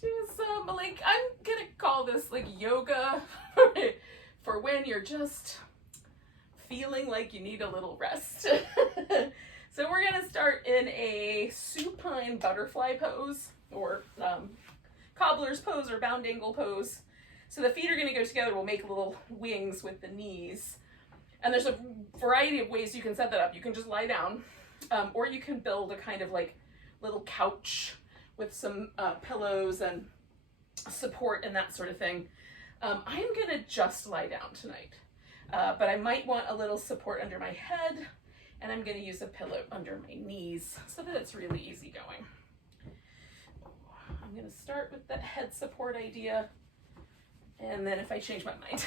to some, like, I'm gonna call this like yoga for when you're just feeling like you need a little rest. So we're gonna start in a supine butterfly pose, or cobbler's pose, or bound angle pose. So the feet are gonna go together. We'll make little wings with the knees. And there's a variety of ways you can set that up. You can just lie down, or you can build a kind of like little couch with some pillows and support and that sort of thing. I'm gonna just lie down tonight, but I might want a little support under my head, and I'm gonna use a pillow under my knees so that it's really easy going. I'm gonna start with that head support idea, and then if I change my mind,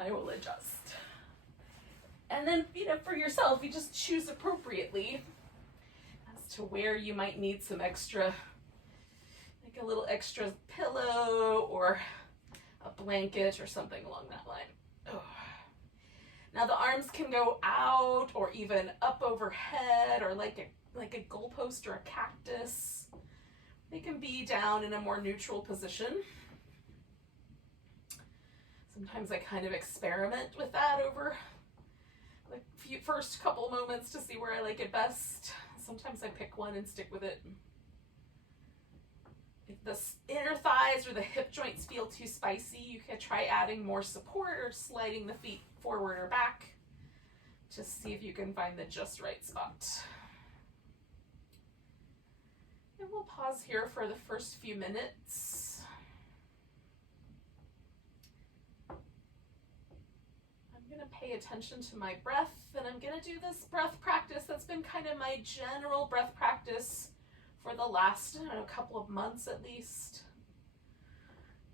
I will adjust. And then, for yourself, you just choose appropriately as to where you might need some extra, like a little extra pillow or a blanket or something along that line. Oh. Now the arms can go out or even up overhead, or like a goalpost or a cactus. They can be down in a more neutral position. Sometimes I kind of experiment with that over the first couple moments to see where I like it best. Sometimes I pick one and stick with it. If the inner thighs or the hip joints feel too spicy, you can try adding more support or sliding the feet forward or back to see if you can find the just right spot. And we'll pause here for the first few minutes. I'm going to pay attention to my breath, and I'm going to do this breath practice that's been kind of my general breath practice for the last, couple of months at least,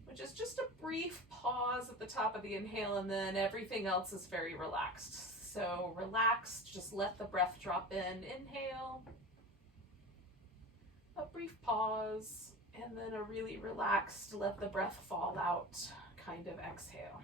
which is just a brief pause at the top of the inhale, and then everything else is very relaxed. So relaxed, just let the breath drop in, inhale, a brief pause, and then a really relaxed, let the breath fall out kind of exhale.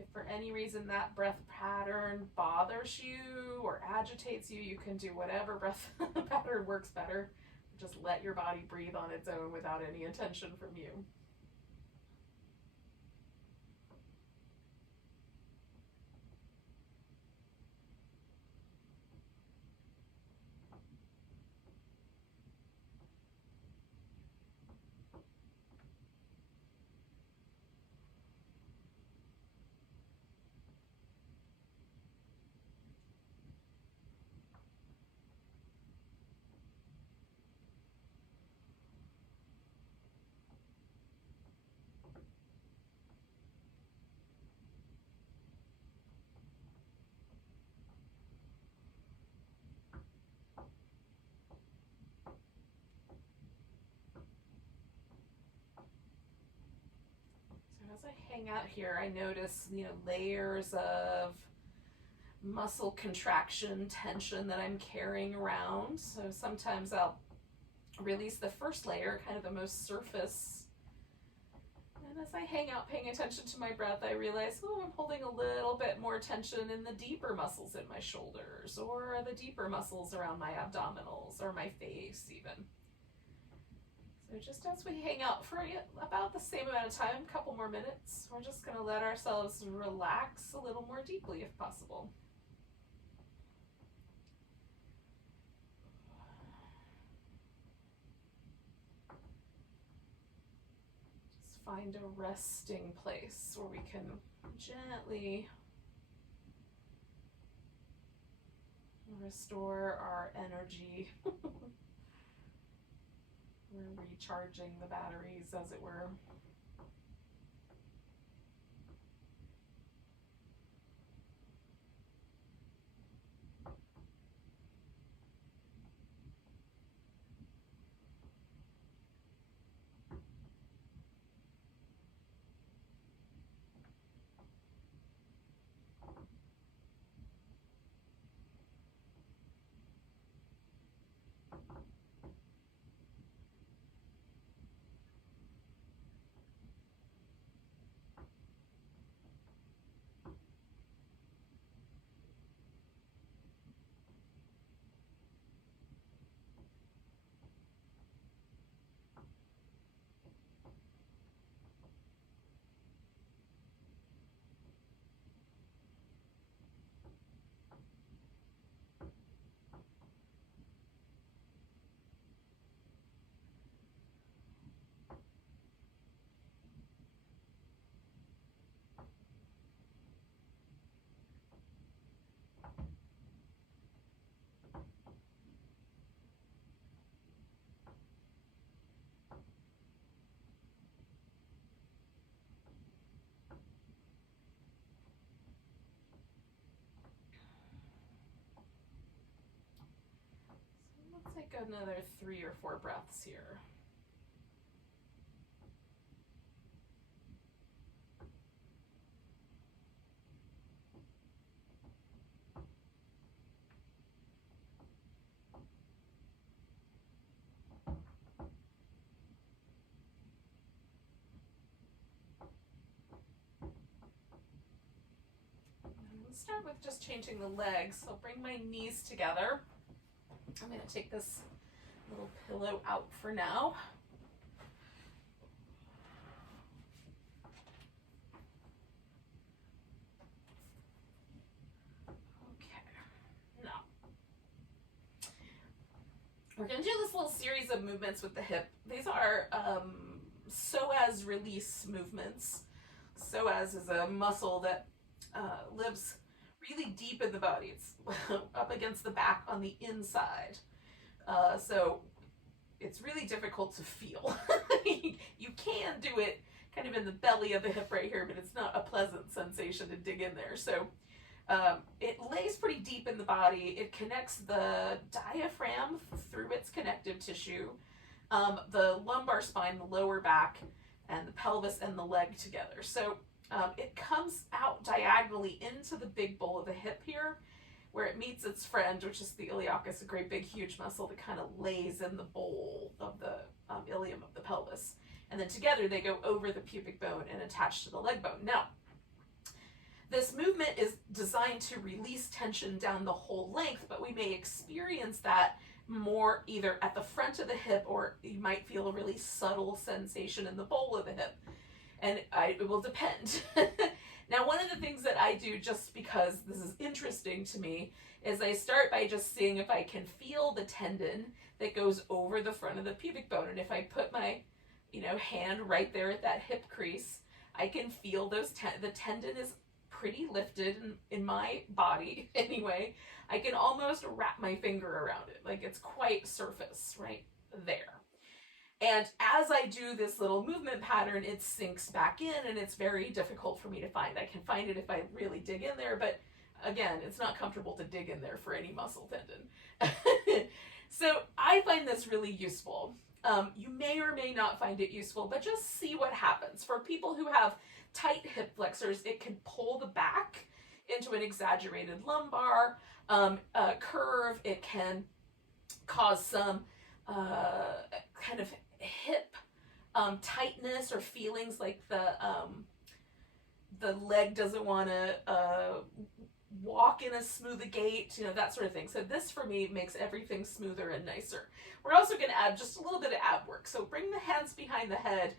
If for any reason that breath pattern bothers you or agitates you, you can do whatever breath pattern works better. Just let your body breathe on its own without any intention from you. As I hang out here, I notice, layers of muscle contraction, tension that I'm carrying around. So sometimes I'll release the first layer, kind of the most surface. And as I hang out paying attention to my breath, I realize, I'm holding a little bit more tension in the deeper muscles in my shoulders, or the deeper muscles around my abdominals, or my face even. So just as we hang out for about the same amount of time, a couple more minutes, we're just going to let ourselves relax a little more deeply if possible. Just find a resting place where we can gently restore our energy. We're recharging the batteries, as it were. take another 3 or 4 breaths here. Start with just changing the legs. So bring my knees together. I'm going to take this little pillow out for now. Okay. Now, we're going to do this little series of movements with the hip. These are psoas release movements. Psoas is a muscle that lives really deep in the body. It's up against the back on the inside. So it's really difficult to feel. You can do it kind of in the belly of the hip right here, but it's not a pleasant sensation to dig in there. So it lays pretty deep in the body. It connects the diaphragm through its connective tissue, the lumbar spine, the lower back, and the pelvis and the leg together. So it comes out diagonally into the big bowl of the hip here, where it meets its friend, which is the iliacus, a great big huge muscle that kind of lays in the bowl of the ilium of the pelvis. And then together they go over the pubic bone and attach to the leg bone. Now, this movement is designed to release tension down the whole length, but we may experience that more either at the front of the hip, or you might feel a really subtle sensation in the bowl of the hip. And it will depend. Now, one of the things that I do, just because this is interesting to me, is I start by just seeing if I can feel the tendon that goes over the front of the pubic bone. And if I put my, hand right there at that hip crease, I can feel those, the tendon is pretty lifted in my body anyway. I can almost wrap my finger around it. Like, it's quite surface right there. And as I do this little movement pattern, it sinks back in, and it's very difficult for me to find. I can find it if I really dig in there, but again, it's not comfortable to dig in there for any muscle tendon. So I find this really useful. You may or may not find it useful, but just see what happens. For people who have tight hip flexors, it can pull the back into an exaggerated lumbar curve. It can cause some kind of hip tightness, or feelings like the leg doesn't want to walk in as smooth a gait, that sort of thing. So this for me makes everything smoother and nicer. We're also going to add just a little bit of ab work. So bring the hands behind the head,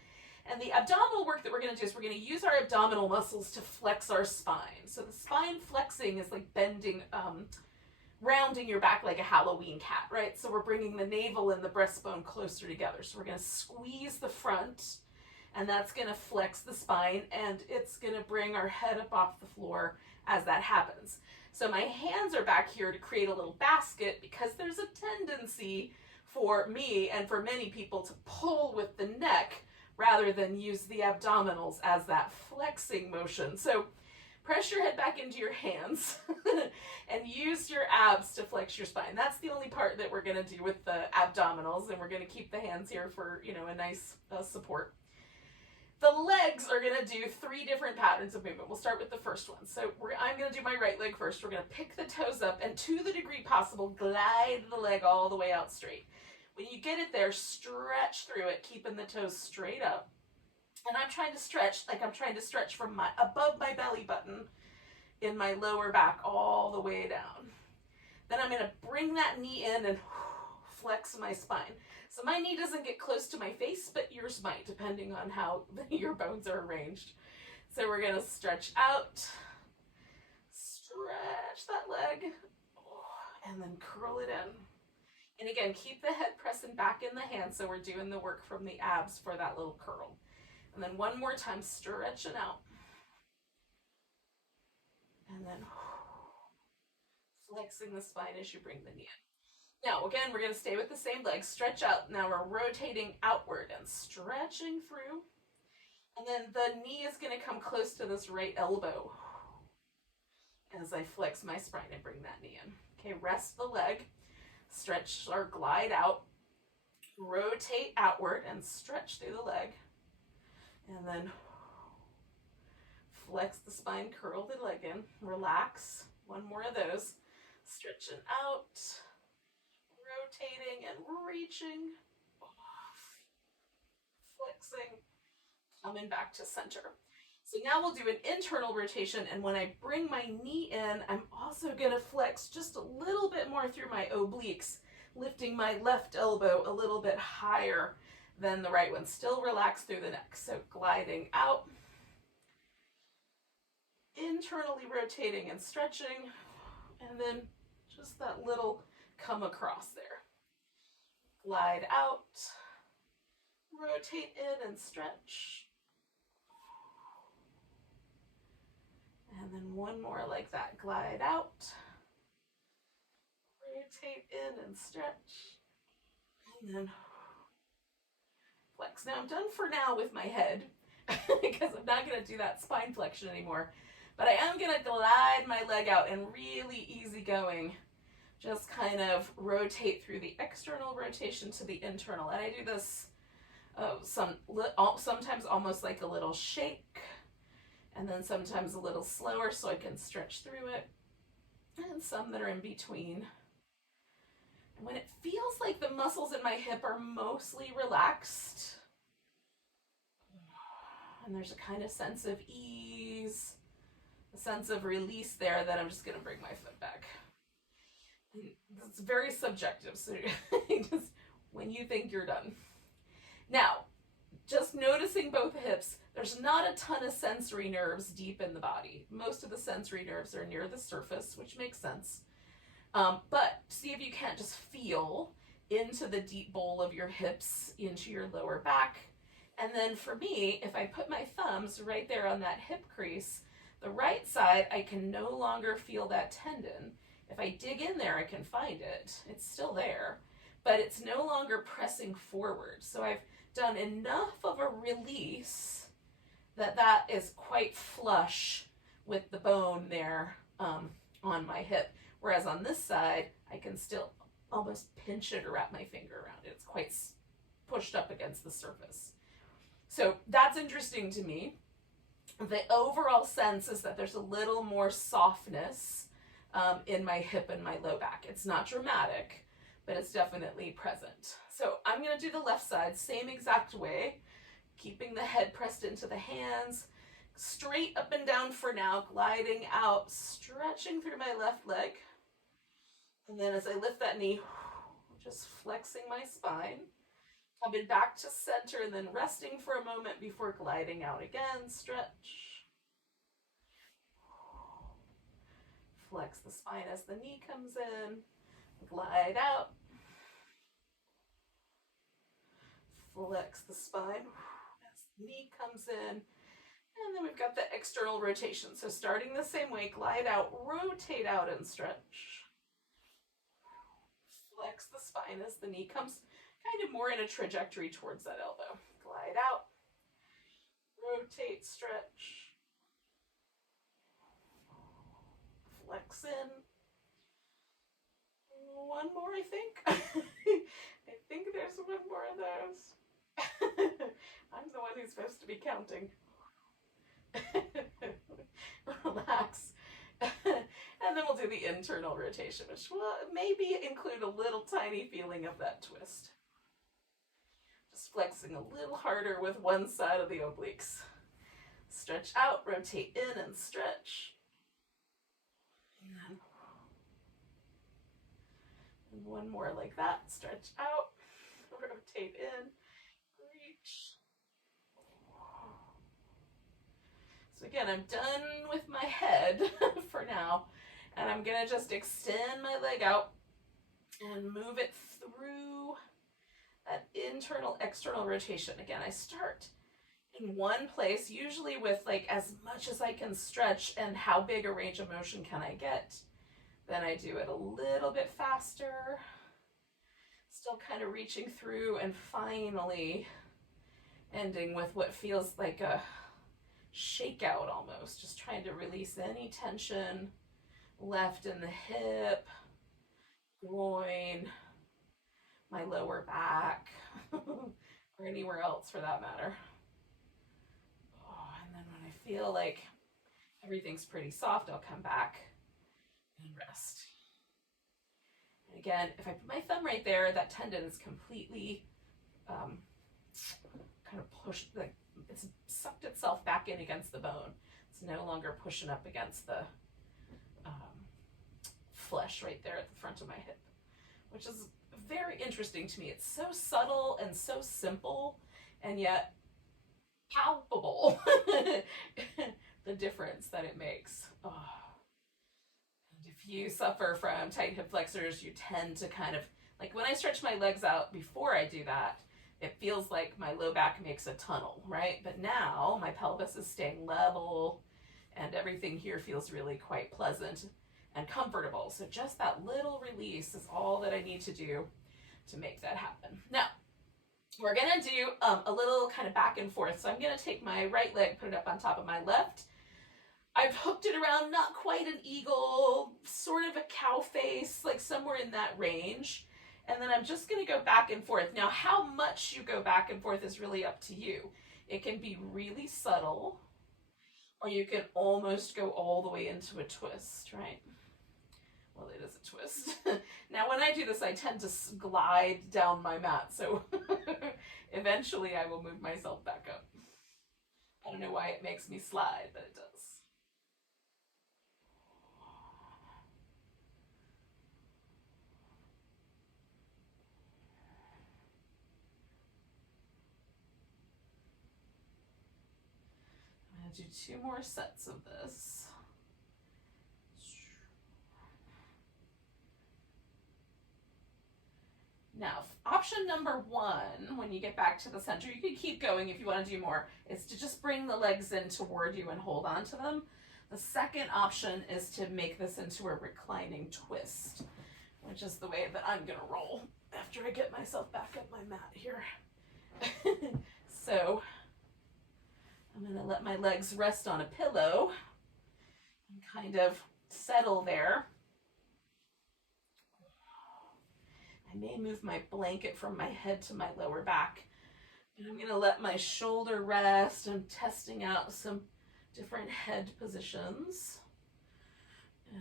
and the abdominal work that we're going to do is we're going to use our abdominal muscles to flex our spine. So the spine flexing is like bending, rounding your back like a Halloween cat, right? So we're bringing the navel and the breastbone closer together. So we're going to squeeze the front, and that's going to flex the spine, and it's going to bring our head up off the floor as that happens. So my hands are back here to create a little basket, because there's a tendency for me and for many people to pull with the neck rather than use the abdominals as that flexing motion. So press your head back into your hands and use your abs to flex your spine. That's the only part that we're going to do with the abdominals, and we're going to keep the hands here for, a nice support. The legs are going to do 3 different patterns of movement. We'll start with the first one. So I'm going to do my right leg first. We're going to pick the toes up, and to the degree possible, glide the leg all the way out straight. When you get it there, stretch through it, keeping the toes straight up. And I'm trying to stretch, like I'm trying to stretch from above my belly button in my lower back all the way down. Then I'm going to bring that knee in and flex my spine. So my knee doesn't get close to my face, but yours might, depending on how your bones are arranged. So we're going to stretch out, stretch that leg, and then curl it in. And again, keep the head pressing back in the hand, so we're doing the work from the abs for that little curl. And then one more time, stretching out. And then flexing the spine as you bring the knee in. Now, again, we're going to stay with the same leg. Stretch out. Now we're rotating outward and stretching through. And then the knee is going to come close to this right elbow as I flex my spine and bring that knee in. Okay, rest the leg. Stretch or glide out, rotate outward and stretch through the leg. And then flex the spine, curl the leg in, relax. One more of those. Stretching out, rotating and reaching, flexing, coming back to center. So now we'll do an internal rotation, and when I bring my knee in, I'm also going to flex just a little bit more through my obliques, lifting my left elbow a little bit higher than the right one. Still relax through the neck. So gliding out, internally rotating and stretching, and then just that little come across there. Glide out, rotate in and stretch. And then one more like that. Glide out, rotate in and stretch, and then flex. Now I'm done for now with my head because I'm not going to do that spine flexion anymore. But I am going to glide my leg out and really easy going. Just kind of rotate through the external rotation to the internal. And I do this sometimes almost like a little shake, and then sometimes a little slower so I can stretch through it, and some that are in between. And when it feels like the muscles in my hip are mostly relaxed, and there's a kind of sense of ease, a sense of release there, that I'm just going to bring my foot back. It's very subjective, so just when you think you're done. Now, just noticing both hips, there's not a ton of sensory nerves deep in the body. Most of the sensory nerves are near the surface, which makes sense. But see if you can't just feel into the deep bowl of your hips, into your lower back. And then for me, if I put my thumbs right there on that hip crease, the right side, I can no longer feel that tendon. If I dig in there, I can find it. It's still there, but it's no longer pressing forward. So I've done enough of a release that is quite flush with the bone there on my hip. Whereas on this side, I can still almost pinch it or wrap my finger around it. It's quite pushed up against the surface. So that's interesting to me. The overall sense is that there's a little more softness in my hip and my low back. It's not dramatic, but it's definitely present. So I'm going to do the left side, same exact way, keeping the head pressed into the hands, straight up and down for now, gliding out, stretching through my left leg. And then as I lift that knee, just flexing my spine, coming back to center and then resting for a moment before gliding out again, stretch. Flex the spine as the knee comes in, glide out. Flex the spine as the knee comes in. And then we've got the external rotation. So starting the same way, glide out, rotate out and stretch. Flex the spine as the knee comes kind of more in a trajectory towards that elbow. Glide out, rotate, stretch. Flex in. One more, I think. I think there's one more of those. I'm the one who's supposed to be counting. Relax. And then we'll do the internal rotation, which will maybe include a little tiny feeling of that twist. Just flexing a little harder with one side of the obliques. Stretch out, rotate in and stretch. And one more like that. Stretch out, rotate in, reach. So again, I'm done with my head for now, and I'm gonna just extend my leg out and move it through that internal external rotation. Again, I start in one place, usually with like as much as I can stretch and how big a range of motion can I get. Then I do it a little bit faster, still kind of reaching through, and finally ending with what feels like a shakeout almost, just trying to release any tension left in the hip, groin, my lower back, or anywhere else for that matter. Oh, and then when I feel like everything's pretty soft, I'll come back and rest. And again, if I put my thumb right there, that tendon is completely kind of pushed, like it's sucked itself back in against the bone. It's no longer pushing up against the flesh right there at the front of my hip, which is very interesting to me. It's so subtle and so simple, and yet palpable, the difference that it makes. Oh. And if you suffer from tight hip flexors, you tend to kind of, like when I stretch my legs out before I do that, it feels like my low back makes a tunnel, right? But now my pelvis is staying level and everything here feels really quite pleasant and comfortable. So just that little release is all that I need to do to make that happen. Now, we're gonna do a little kind of back and forth. So I'm gonna take my right leg, put it up on top of my left. I've hooked it around, not quite an eagle, sort of a cow face, like somewhere in that range. And then I'm just gonna go back and forth. Now, how much you go back and forth is really up to you. It can be really subtle, or you can almost go all the way into a twist, right? Well, it is a twist. Now, when I do this, I tend to glide down my mat, so eventually I will move myself back up. I don't know why it makes me slide, but it does. I'm going to do 2 more sets of this. Now, option number 1, when you get back to the center, you can keep going if you want to do more, is to just bring the legs in toward you and hold on to them. The second option is to make this into a reclining twist, which is the way that I'm going to roll after I get myself back up my mat here. So I'm going to let my legs rest on a pillow and kind of settle there. I may move my blanket from my head to my lower back. And I'm going to let my shoulder rest. I'm testing out some different head positions.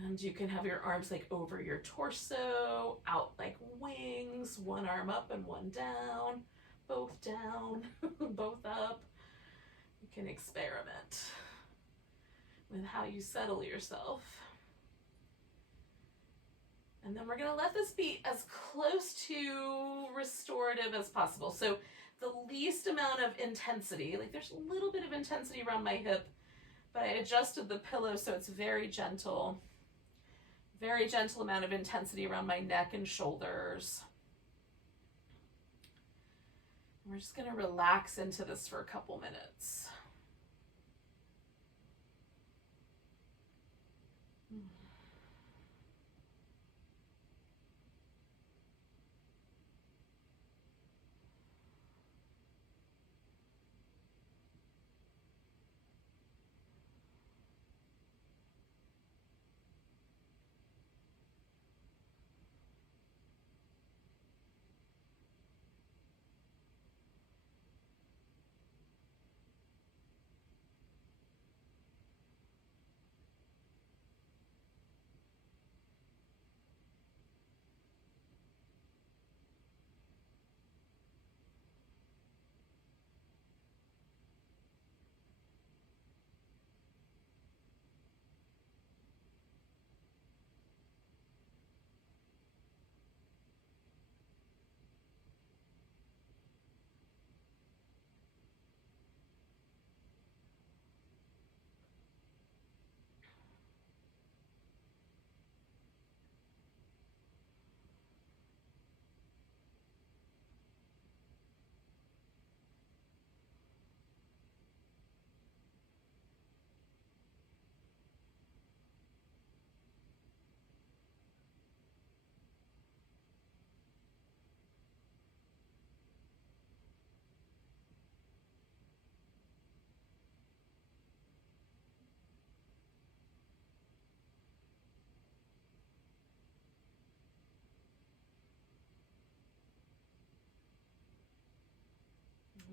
And you can have your arms like over your torso, out like wings, one arm up and one down, both up. You can experiment with how you settle yourself. And then we're going to let this be as close to restorative as possible. So the least amount of intensity, like there's a little bit of intensity around my hip, but I adjusted the pillow so it's very gentle amount of intensity around my neck and shoulders. And we're just going to relax into this for a couple minutes.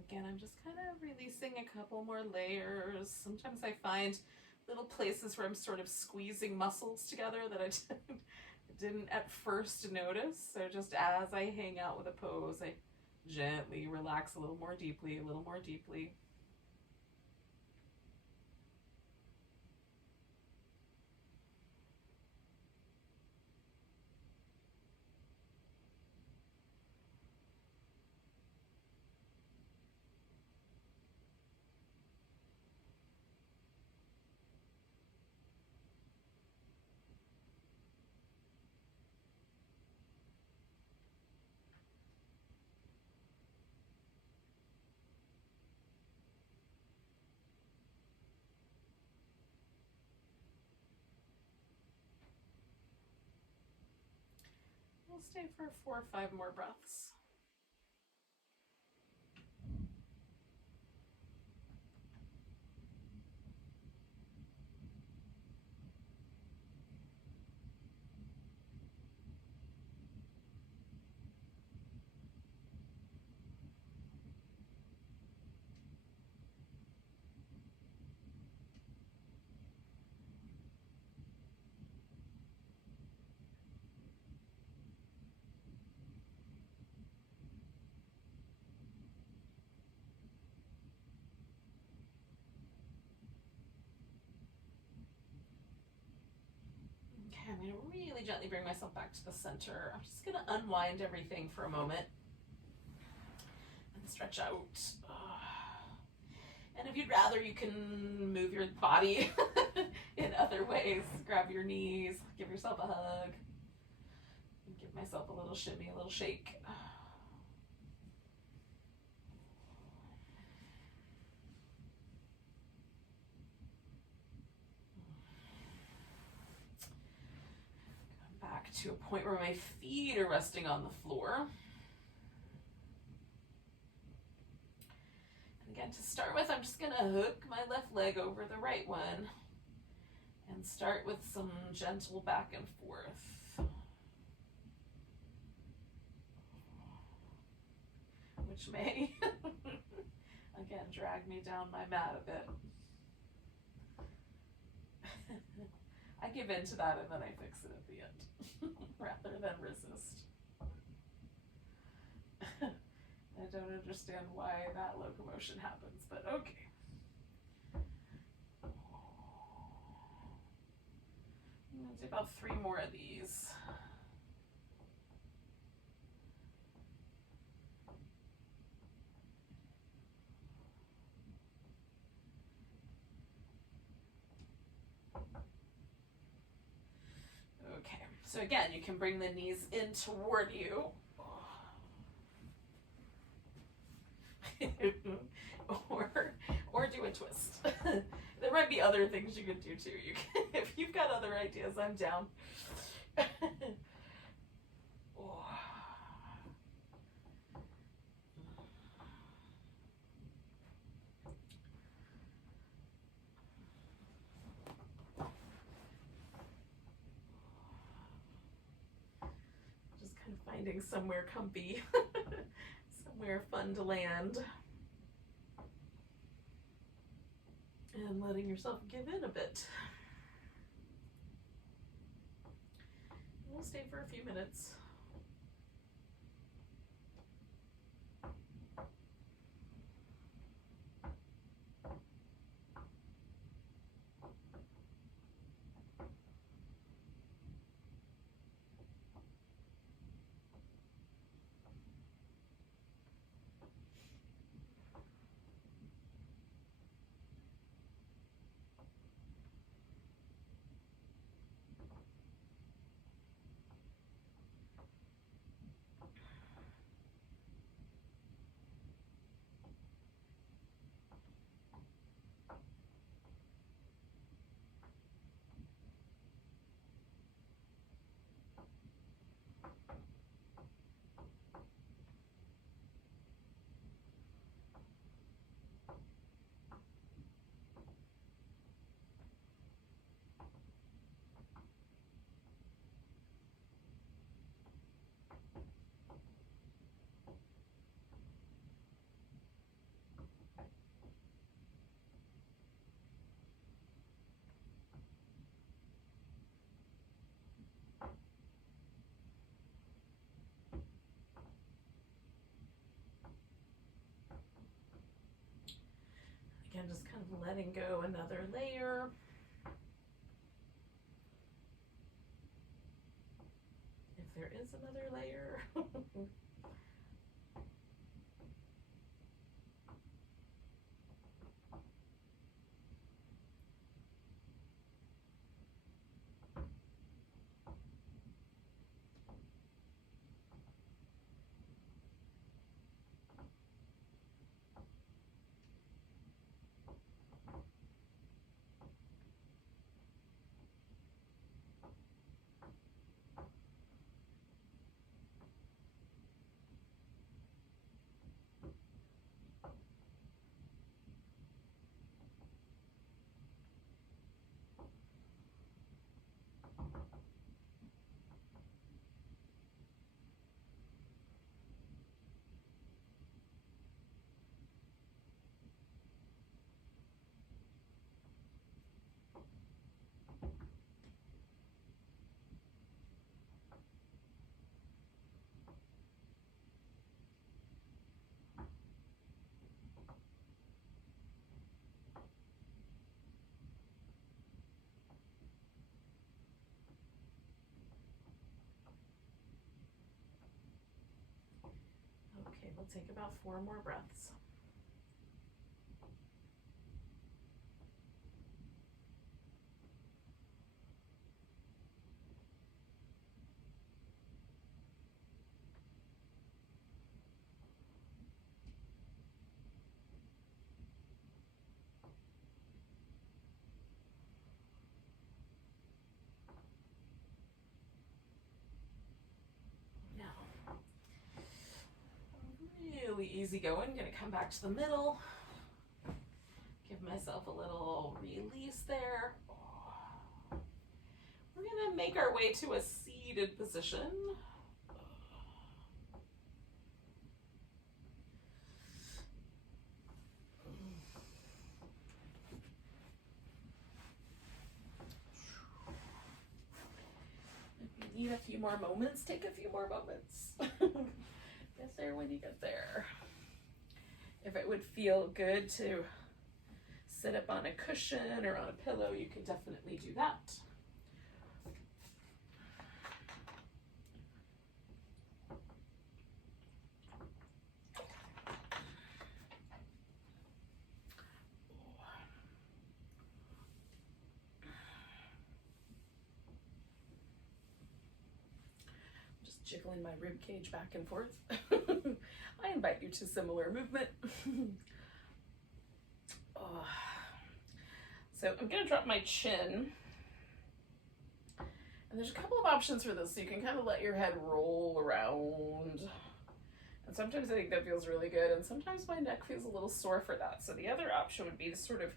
again, I'm just kind of releasing a couple more layers. Sometimes I find little places where I'm sort of squeezing muscles together that I didn't at first notice. So just as I hang out with a pose, I gently relax a little more deeply, a little more deeply. We'll stay for 4 or 5 more breaths. Okay, I'm going to really gently bring myself back to the center. I'm just going to unwind everything for a moment and stretch out. And if you'd rather, you can move your body in other ways. Grab your knees, give yourself a hug, give myself a little shimmy, a little shake. Come back to a point where my feet are resting on the floor. Again, to start with, I'm just going to hook my left leg over the right one and start with some gentle back and forth, which may, again, drag me down my mat a bit. I give in to that and then I fix it at the end, rather than resist. I don't understand why that locomotion happens, but okay. I'm going to do about 3 more of these. Okay, so again, you can bring the knees in toward you. or do a twist. There might be other things you could do too. You can, if you've got other ideas, I'm down. Just kind of finding somewhere comfy, somewhere fun to land. And letting yourself give in a bit. We'll stay for a few minutes. of letting go another layer. If there is another layer. Okay, we'll take about 4 more breaths. Really easy going. I'm gonna come back to the middle. Give myself a little release there. We're gonna make our way to a seated position. If you need a few more moments, take a few more moments. Get there when you get there. If it would feel good to sit up on a cushion or on a pillow, you can definitely do that. Just jiggling my rib cage back and forth. I invite you to similar movement. So I'm gonna drop my chin. And there's a couple of options for this. So you can kind of let your head roll around. And sometimes I think that feels really good. And sometimes my neck feels a little sore for that. So the other option would be to sort of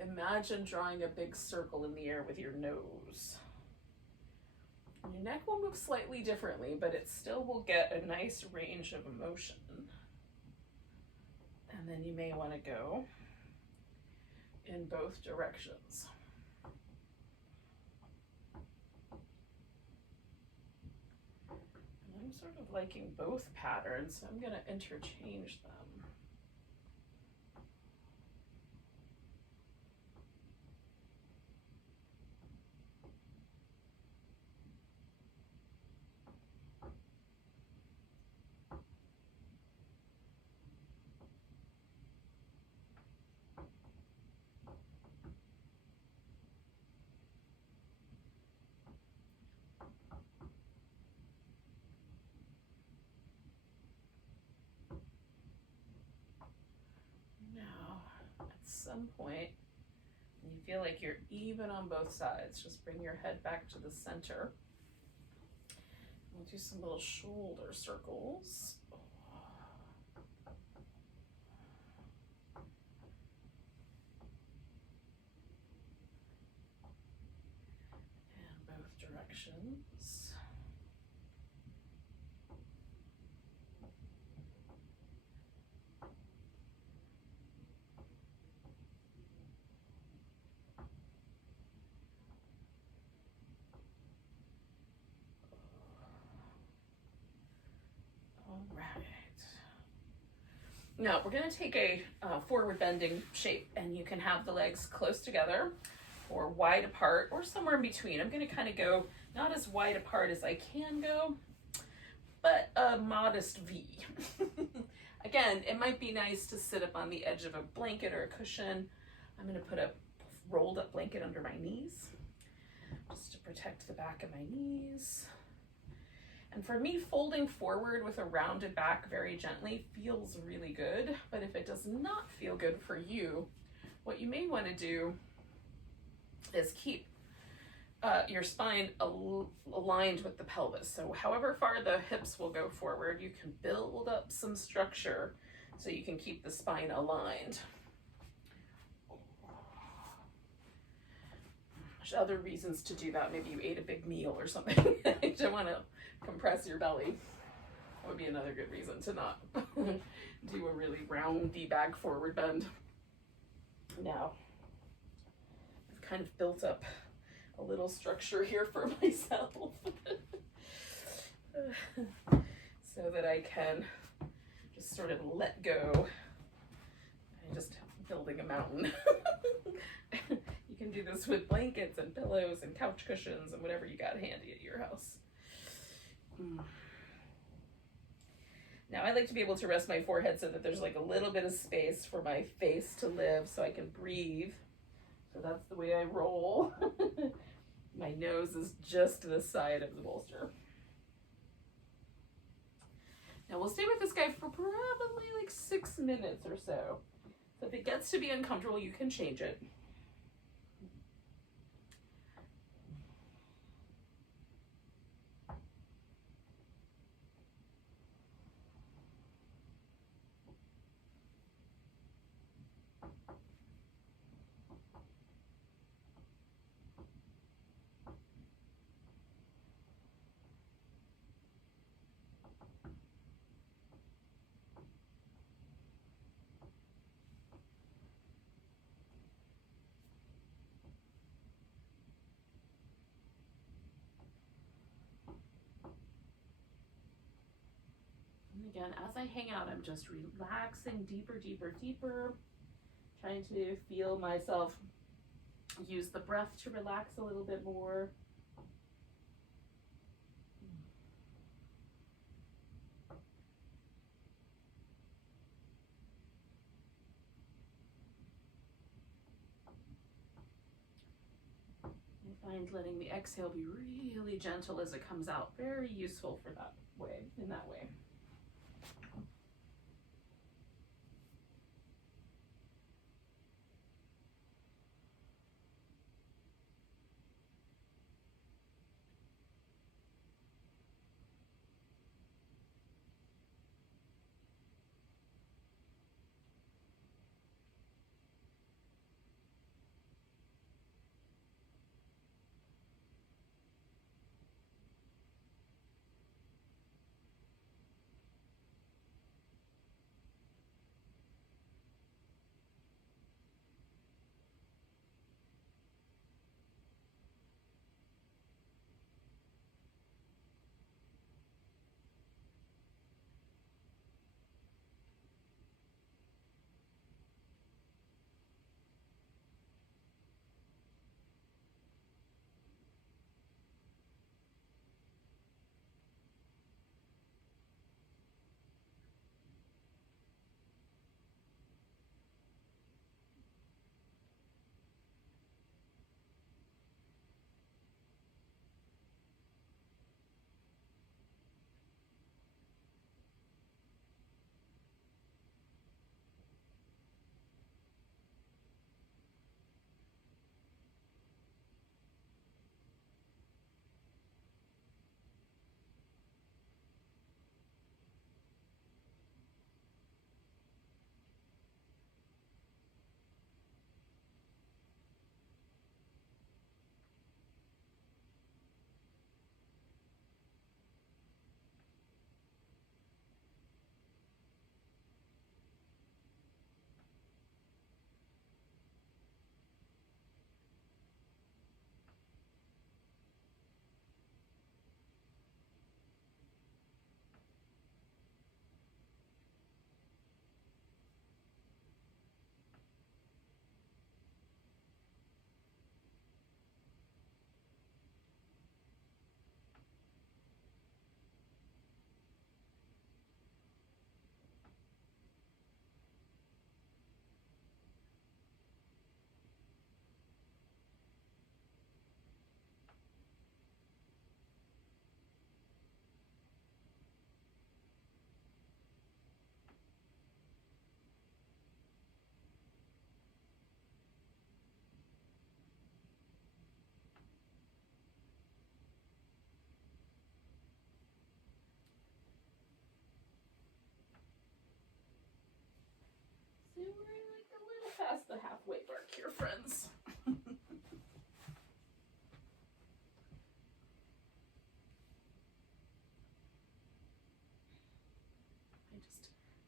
imagine drawing a big circle in the air with your nose. And your neck will move slightly differently, but it still will get a nice range of motion. And then you may want to go in both directions. And I'm sort of liking both patterns, so I'm going to interchange them. Some point, and you feel like you're even on both sides, just bring your head back to the center. We'll do some little shoulder circles. And both directions. Now we're going to take a forward bending shape, and you can have the legs close together or wide apart or somewhere in between. I'm going to kind of go not as wide apart as I can go, but a modest V. Again, it might be nice to sit up on the edge of a blanket or a cushion. I'm going to put a rolled up blanket under my knees just to protect the back of my knees. And for me, folding forward with a rounded back very gently feels really good, but if it does not feel good for you, what you may want to do is keep your spine aligned with the pelvis. So however far the hips will go forward, you can build up some structure so you can keep the spine aligned. There's other reasons to do that. Maybe you ate a big meal or something. You don't want to compress your belly. That would be another good reason to not do a really roundy back forward bend. Now, I've kind of built up a little structure here for myself so that I can just sort of let go. I'm just building a mountain. You can do this with blankets and pillows and couch cushions and whatever you got handy at your house. Now I like to be able to rest my forehead so that there's like a little bit of space for my face to live so I can breathe. So that's the way I roll. My nose is just to the side of the bolster. Now we'll stay with this guy for probably like 6 minutes or so. So if it gets to be uncomfortable, you can change it. Again, as I hang out, I'm just relaxing deeper, deeper, deeper, trying to feel myself use the breath to relax a little bit more. I find letting the exhale be really gentle as it comes out very useful for that way, in that way.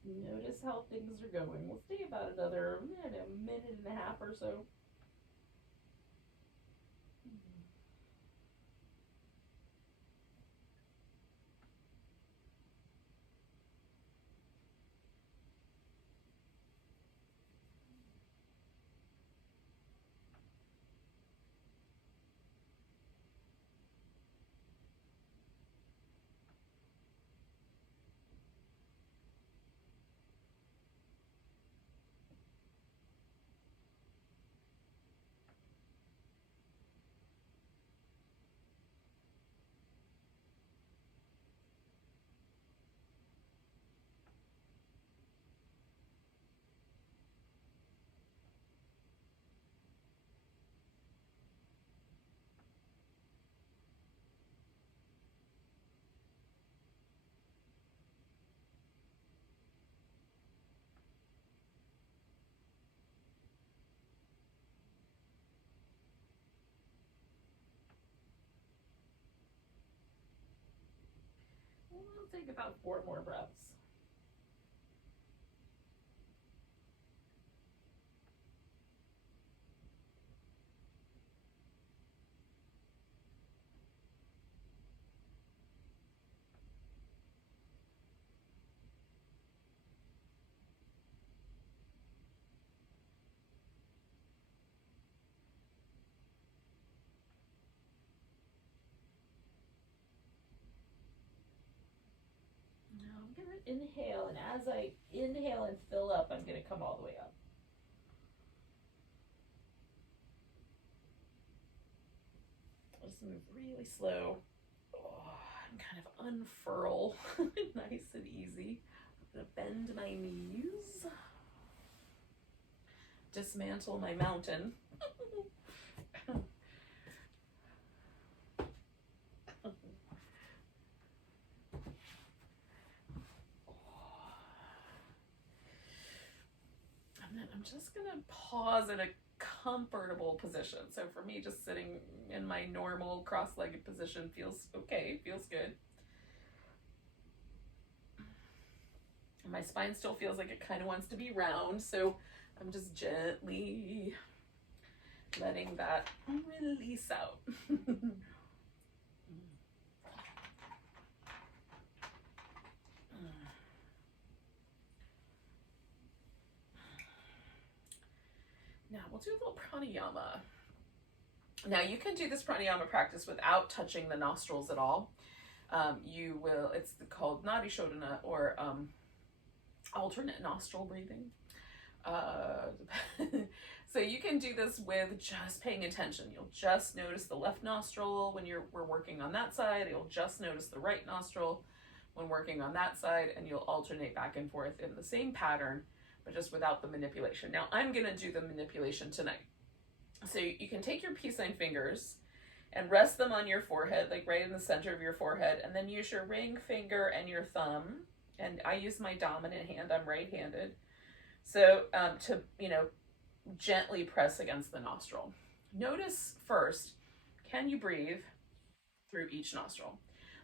Notice how things are going. We'll stay about another minute and a half or so. We'll take about 4 more breaths. Now I'm going to inhale, and as I inhale and fill up, I'm going to come all the way up. Just move really slow. And kind of unfurl, nice and easy. I'm going to bend my knees. Dismantle my mountain. And then I'm just going to pause in a comfortable position. So for me, just sitting in my normal cross-legged position feels okay, feels good. And my spine still feels like it kind of wants to be round, so I'm just gently letting that release out. Now we'll do a little pranayama. Now you can do this pranayama practice without touching the nostrils at all. You will, it's called Nadi Shodana, or alternate nostril breathing. So you can do this with just paying attention. You'll just notice the left nostril when we're working on that side. You'll just notice the right nostril when working on that side, and you'll alternate back and forth in the same pattern, but just without the manipulation. Now I'm gonna do the manipulation tonight. So you can take your peace sign fingers and rest them on your forehead, like right in the center of your forehead, and then use your ring finger and your thumb. And I use my dominant hand, I'm right-handed. So to, gently press against the nostril. Notice first, can you breathe through each nostril?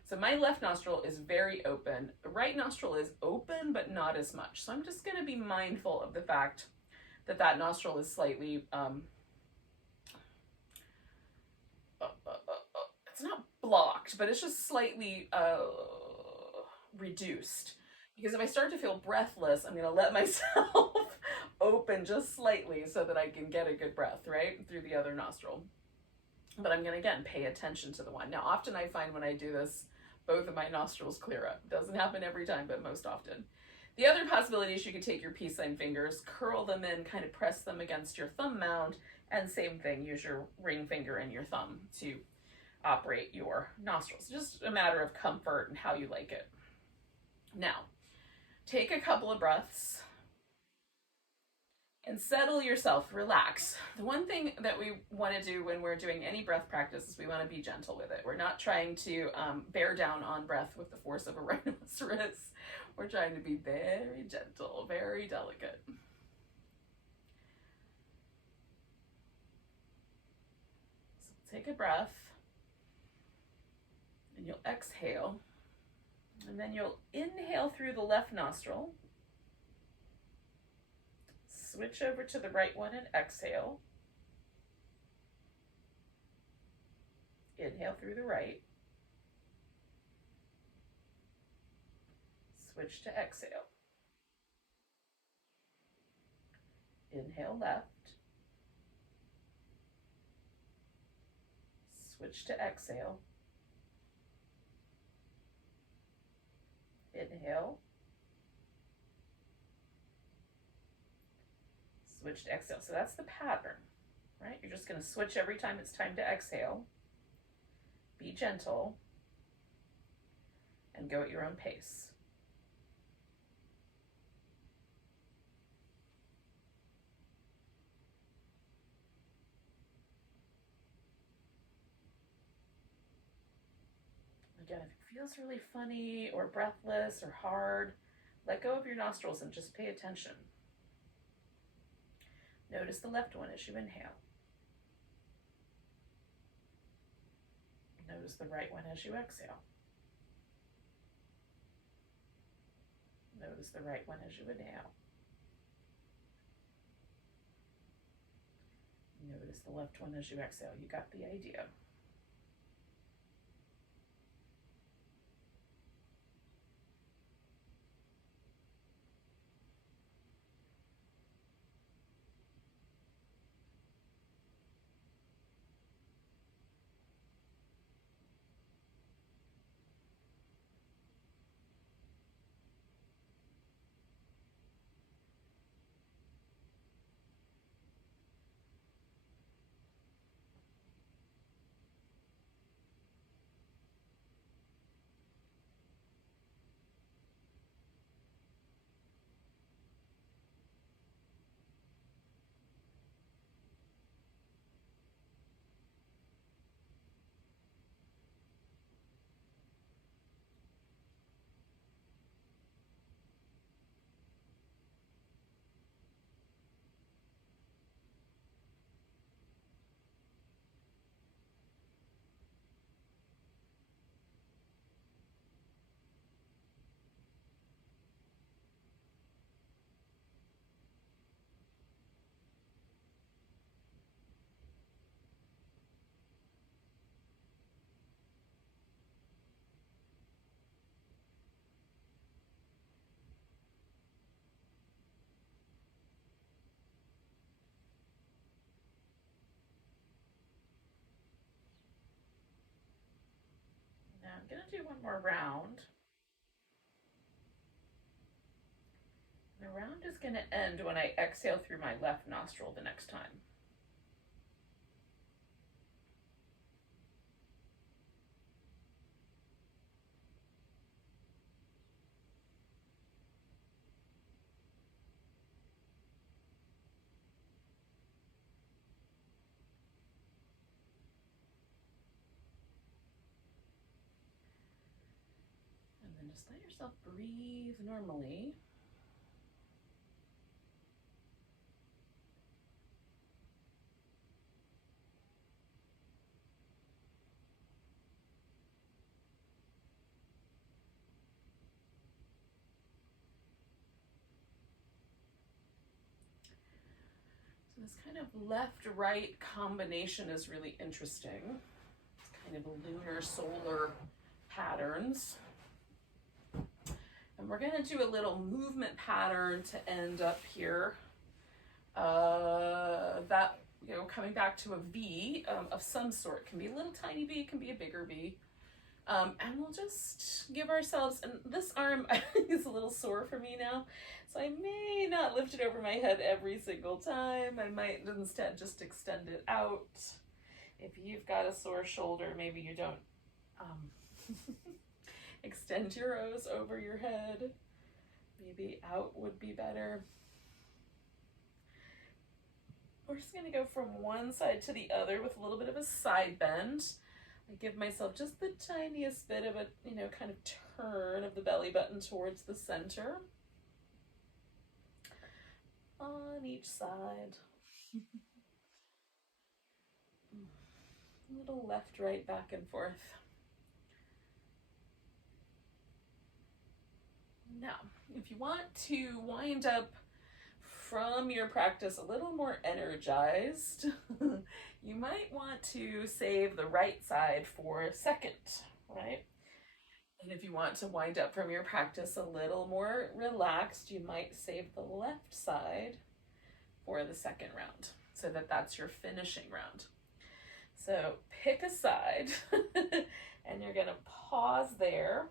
So my left nostril is very open. The right nostril is open, but not as much. So I'm just gonna be mindful of the fact that that nostril is slightly, it's not blocked, but it's just slightly reduced. Because if I start to feel breathless, I'm gonna let myself open just slightly so that I can get a good breath, right, through the other nostril. But I'm gonna, again, pay attention to the one. Now, often I find when I do this, both of my nostrils clear up. Doesn't happen every time, but most often. The other possibility is you could take your peace sign fingers, curl them in, kind of press them against your thumb mound, and same thing, use your ring finger and your thumb to operate your nostrils. Just a matter of comfort and how you like it. Now, take a couple of breaths and settle yourself, relax. The one thing that we want to do when we're doing any breath practice is we want to be gentle with it. We're not trying to bear down on breath with the force of a rhinoceros. We're trying to be very gentle, very delicate. So take a breath, and you'll exhale, and then you'll inhale through the left nostril, Switch over to the right one and exhale. Inhale through the right. Switch to exhale. Inhale left. Switch to exhale. Inhale. Switch to exhale. So that's the pattern, right? You're just going to switch every time it's time to exhale. Be gentle and go at your own pace. Again, if it feels really funny or breathless or hard, let go of your nostrils and just pay attention. Notice the left one as you inhale. Notice the right one as you exhale. Notice the right one as you inhale. Notice the left one as you exhale. You got the idea. Now I'm going to do one more round. The round is going to end when I exhale through my left nostril the next time. And then just let yourself breathe normally. This kind of left-right combination is really interesting. It's kind of lunar solar patterns. And we're going to do a little movement pattern to end up here. That, you know, coming back to a V of some sort. Can be a little tiny V, can be a bigger V. And we'll just give ourselves, and this arm is a little sore for me now, so I may not lift it over my head every single time. I might instead just extend it out. If you've got a sore shoulder, maybe you don't extend your O's over your head. Maybe out would be better. We're just going to go from one side to the other with a little bit of a side bend. I give myself just the tiniest bit of a, you know, kind of turn of the belly button towards the center on each side. A little left, right, back and forth. Now, if you want to wind up from your practice a little more energized, you might want to save the right side for second, right? And if you want to wind up from your practice a little more relaxed, you might save the left side for the second round, so that that's your finishing round. So pick a side and you're going to pause there.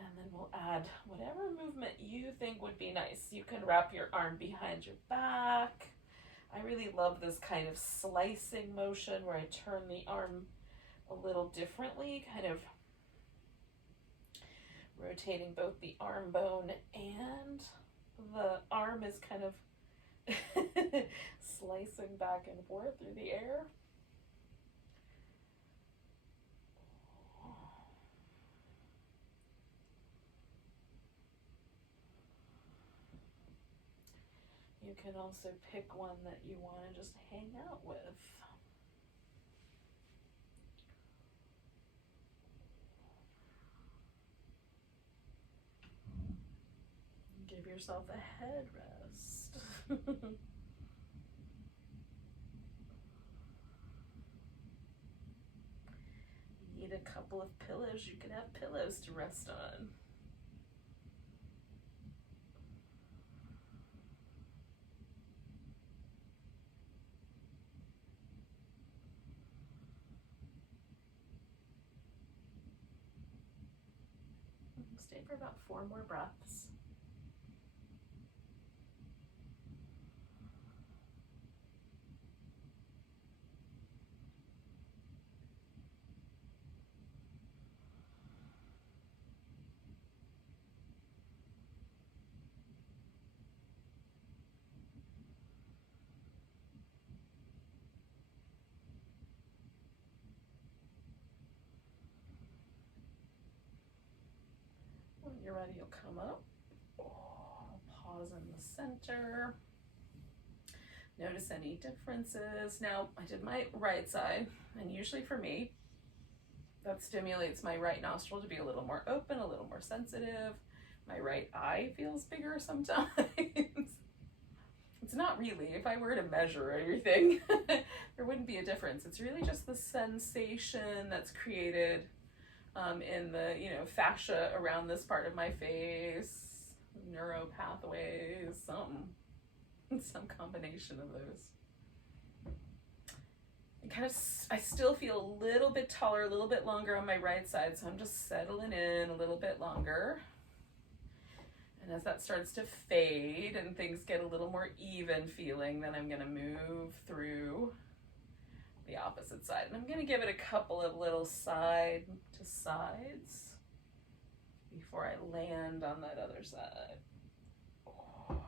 And then we'll add whatever movement you think would be nice. You can wrap your arm behind your back. I really love this kind of slicing motion where I turn the arm a little differently, kind of rotating both the arm bone and the arm is kind of slicing back and forth through the air. You can also pick one that you want to just hang out with. Give yourself a head rest. Need a couple of pillows, you can have pillows to rest on. Stay for about 4 more breaths. When you're ready, you'll come up. Pause in the center. Notice any differences. Now, I did my right side, and usually for me, that stimulates my right nostril to be a little more open, a little more sensitive. My right eye feels bigger sometimes. It's not really. If I were to measure everything, there wouldn't be a difference. It's really just the sensation that's created in the, fascia around this part of my face, neuro pathways, some combination of those. And I still feel a little bit taller, a little bit longer on my right side, so I'm just settling in a little bit longer. And as that starts to fade and things get a little more even feeling, then I'm going to move through the opposite side. And I'm going to give it a couple of little side to sides before I land on that other side. All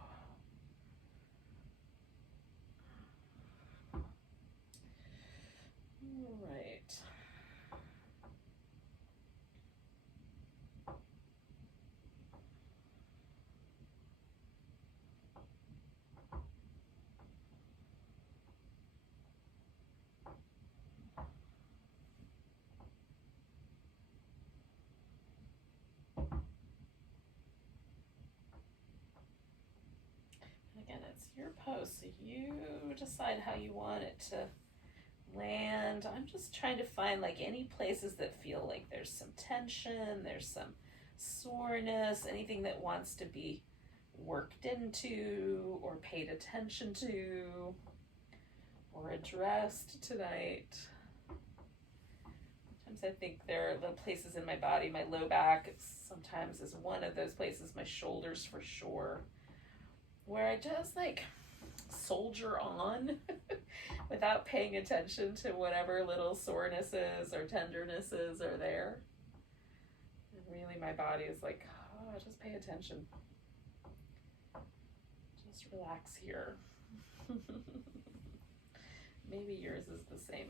right. Again, it's your pose, so you decide how you want it to land. I'm just trying to find any places that feel like there's some tension, there's some soreness, anything that wants to be worked into or paid attention to or addressed tonight. Sometimes I think there are little places in my body, my low back sometimes is one of those places, my shoulders for sure, where I just soldier on without paying attention to whatever little sorenesses or tendernesses are there. And really my body is just pay attention. Just relax here. Maybe yours is the same.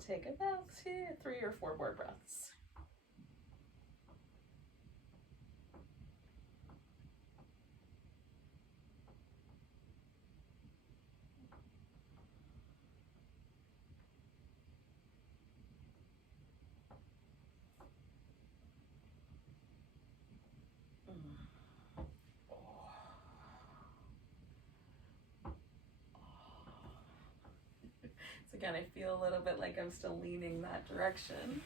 to take about 3 or 4 more breaths. So again, I feel a little bit like I'm still leaning that direction.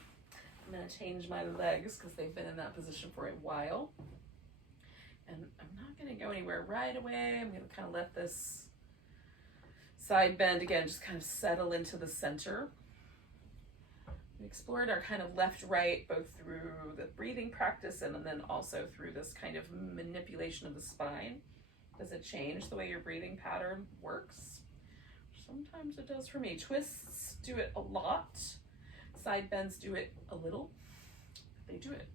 I'm going to change my legs because they've been in that position for a while. And I'm not going to go anywhere right away. I'm going to kind of let this side bend again, just kind of settle into the center. We explored our kind of left-right, both through the breathing practice and then also through this kind of manipulation of the spine. Does it change the way your breathing pattern works? Sometimes it does for me. Twists do it a lot. Side bends do it a little. They do it.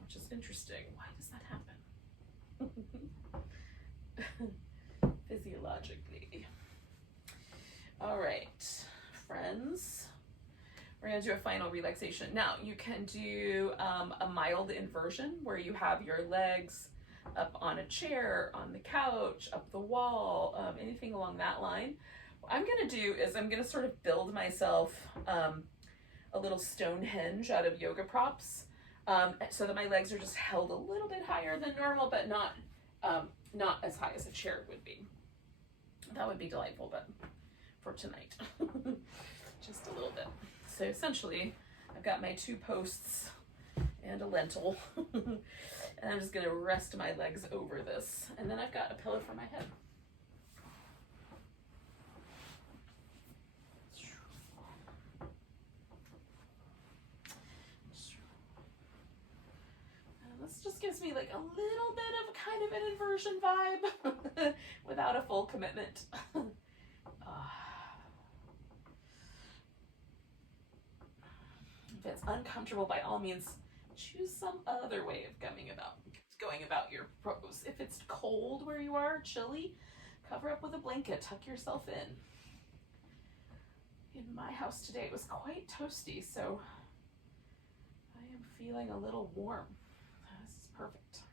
Which is interesting. Why does that happen? Physiologically. All right, friends. We're gonna do a final relaxation. Now, you can do a mild inversion where you have your legs up on a chair, on the couch, up the wall, anything along that line. What I'm gonna do is I'm gonna sort of build myself a little Stonehenge out of yoga props so that my legs are just held a little bit higher than normal, but not as high as a chair would be. That would be delightful, but for tonight, just a little bit. So essentially, I've got my 2 posts and a lentil, and I'm just gonna rest my legs over this, and then I've got a pillow for my head. And this just gives me like a little bit of kind of an inversion vibe without a full commitment. If it's uncomfortable, by all means, choose some other way of going about your pose. If it's cold where you are, chilly, cover up with a blanket, tuck yourself in. In my house today, it was quite toasty, so I am feeling a little warm. This is perfect.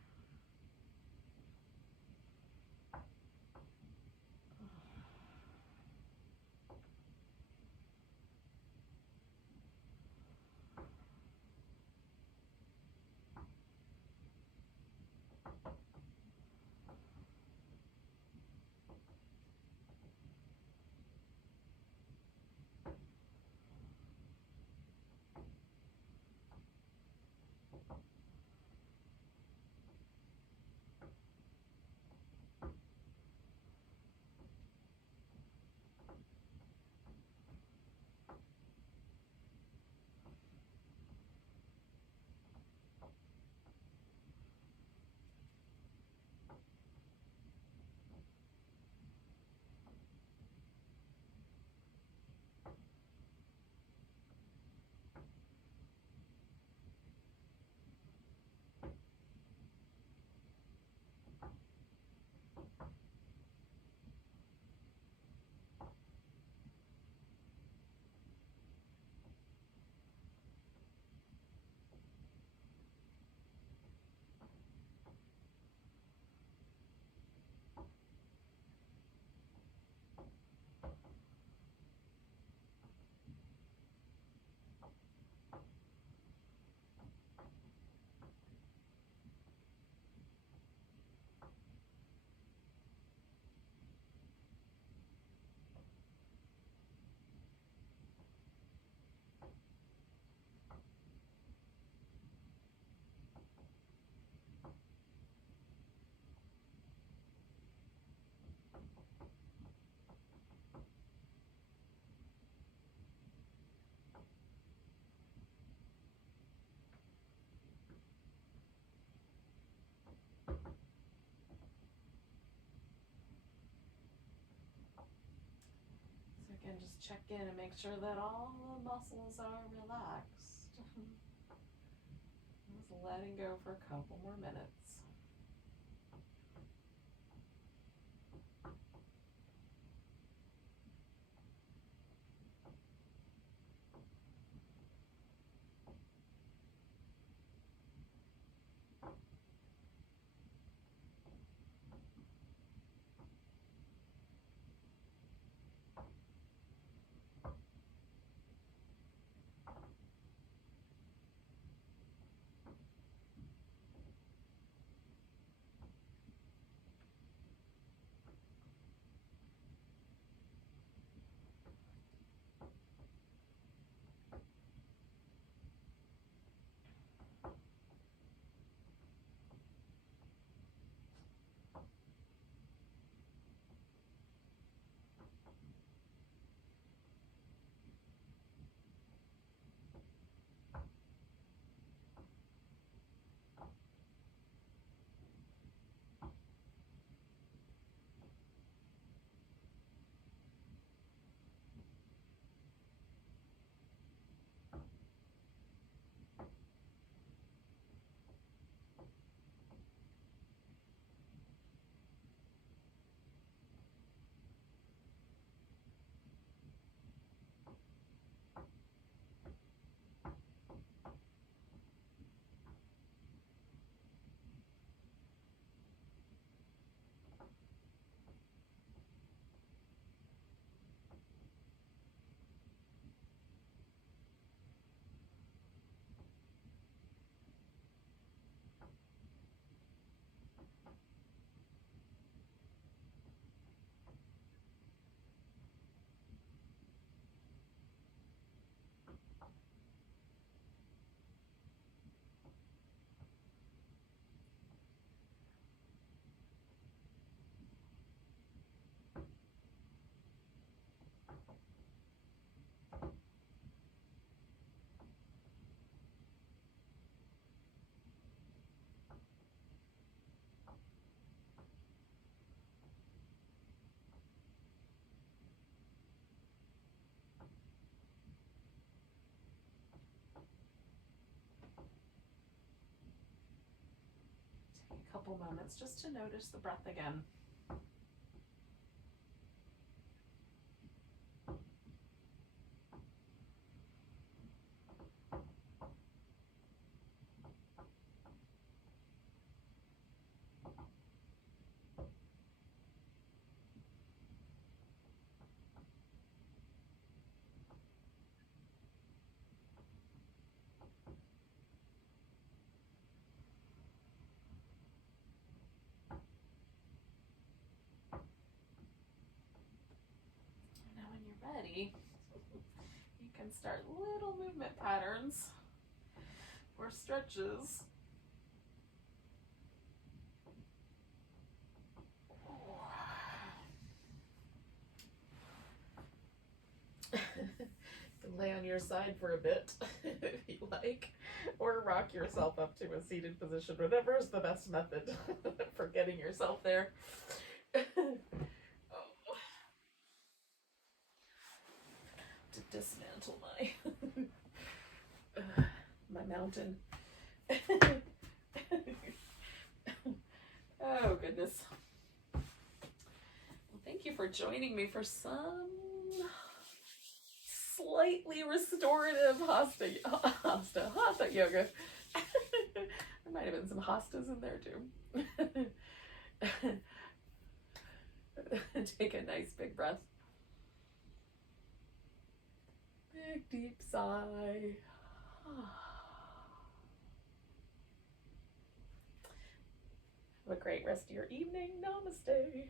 Again, just check in and make sure that all the muscles are relaxed. Just letting go for a couple more minutes. couple moments just to notice the breath again. Ready, you can start little movement patterns or stretches. You can lay on your side for a bit if you like, or rock yourself up to a seated position, whatever is the best method for getting yourself there. To dismantle my mountain. Oh goodness. Well, thank you for joining me for some slightly restorative hatha yoga. There might have been some hastas in there too. Take a nice big breath. Big deep sigh. Have a great rest of your evening. Namaste.